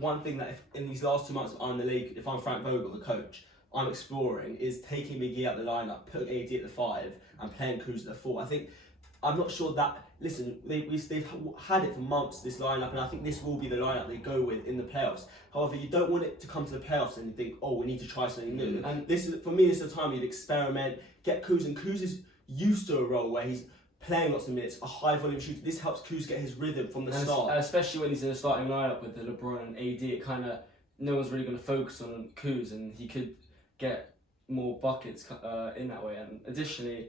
one thing that if in these last 2 months I'm the league, if I'm Frank Vogel, the coach, I'm exploring is taking Miggy out the lineup, putting AD at the 5 and playing Kuz at the 4. I'm not sure that. Listen, they've had it for months, this lineup, and I think this will be the lineup they go with in the playoffs. However, you don't want it to come to the playoffs and you think, oh, we need to try something new. And this is, for me, this is the time you'd experiment, get Kuz, and Kuz is used to a role where he's playing lots of minutes, a high volume shooter. This helps Kuz get his rhythm from the start. Especially when he's in a starting lineup with the LeBron and AD, it kind of, no one's really going to focus on Kuz, and he could get more buckets in that way. And additionally,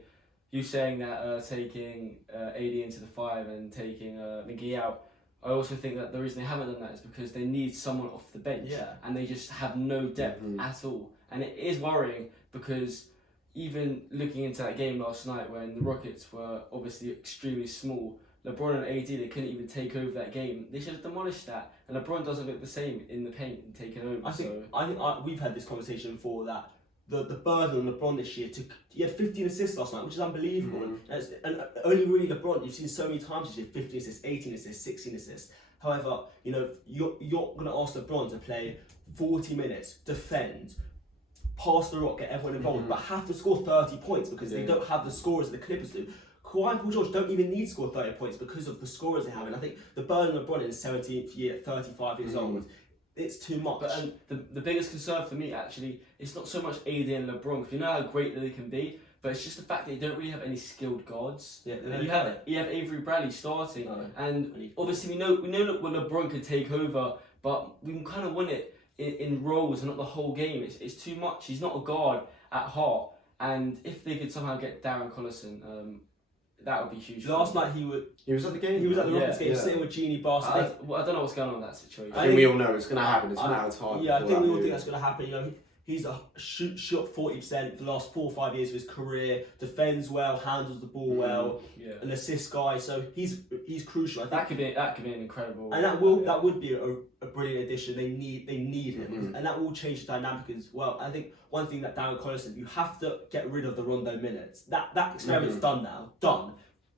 you saying that taking AD into the 5 and taking McGee out, I also think that the reason they haven't done that is because they need someone off the bench, and they just have no depth at all. And it is worrying because even looking into that game last night when the Rockets were obviously extremely small, LeBron and AD, they couldn't even take over that game. They should have demolished that, and LeBron doesn't look the same in the paint and taking over. I think we've had this conversation before that the burden on LeBron this year, he had 15 assists last night, which is unbelievable. And only really LeBron, you've seen so many times this year, 15 assists, 18 assists, 16 assists. However, you're going to ask LeBron to play 40 minutes, defend, pass the rock, get everyone involved, but have to score 30 points because they don't have the scorers that the Clippers do. Kawhi and Paul George don't even need to score 30 points because of the scorers they have. And I think the burden on LeBron in his 17th year, 35 years old, it's too much. But the biggest concern for me, actually, it's not so much AD and LeBron, because you know how great they can be, but it's just the fact that they don't really have any skilled guards. Yeah, you have Avery Bradley starting, and obviously we know that LeBron can take over, but we kind of want it in roles and not the whole game. It's too much. He's not a guard at heart, and if they could somehow get Darren Collison, that would be huge. Last night he was at the game. He was at the Rockets game, sitting with Genie Barnes. I don't know what's going on in that situation. I think we all know it's going to happen. It's a matter of time. Yeah, I think we all think that's going to happen. He's shot 40% for the last 4 or 5 years of his career. Defends well, handles the ball well, an assist guy. So he's crucial. I think that could be an incredible. And that would be a brilliant addition. They need him, and that will change the dynamic as well. I think one thing that Darren Collison, you have to get rid of the Rondo minutes. That experiment's done now. Done.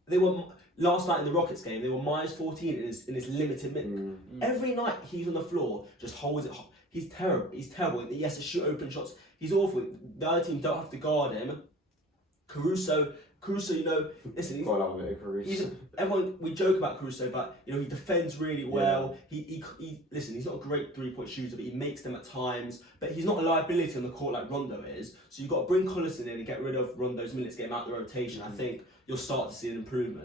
They were last night in the Rockets game. They were minus 14 in his limited minutes. Every night he's on the floor, just holds it. He's terrible. He has to shoot open shots. He's awful. The other team don't have to guard him. Caruso, listen. Quite love a bit of Caruso. Everyone, we joke about Caruso, but he defends really well. He listen. He's not a great 3-point shooter, but he makes them at times. But he's not a liability on the court like Rondo is. So you've got to bring Collison in and get rid of Rondo's minutes, get him out of the rotation. I think you'll start to see an improvement.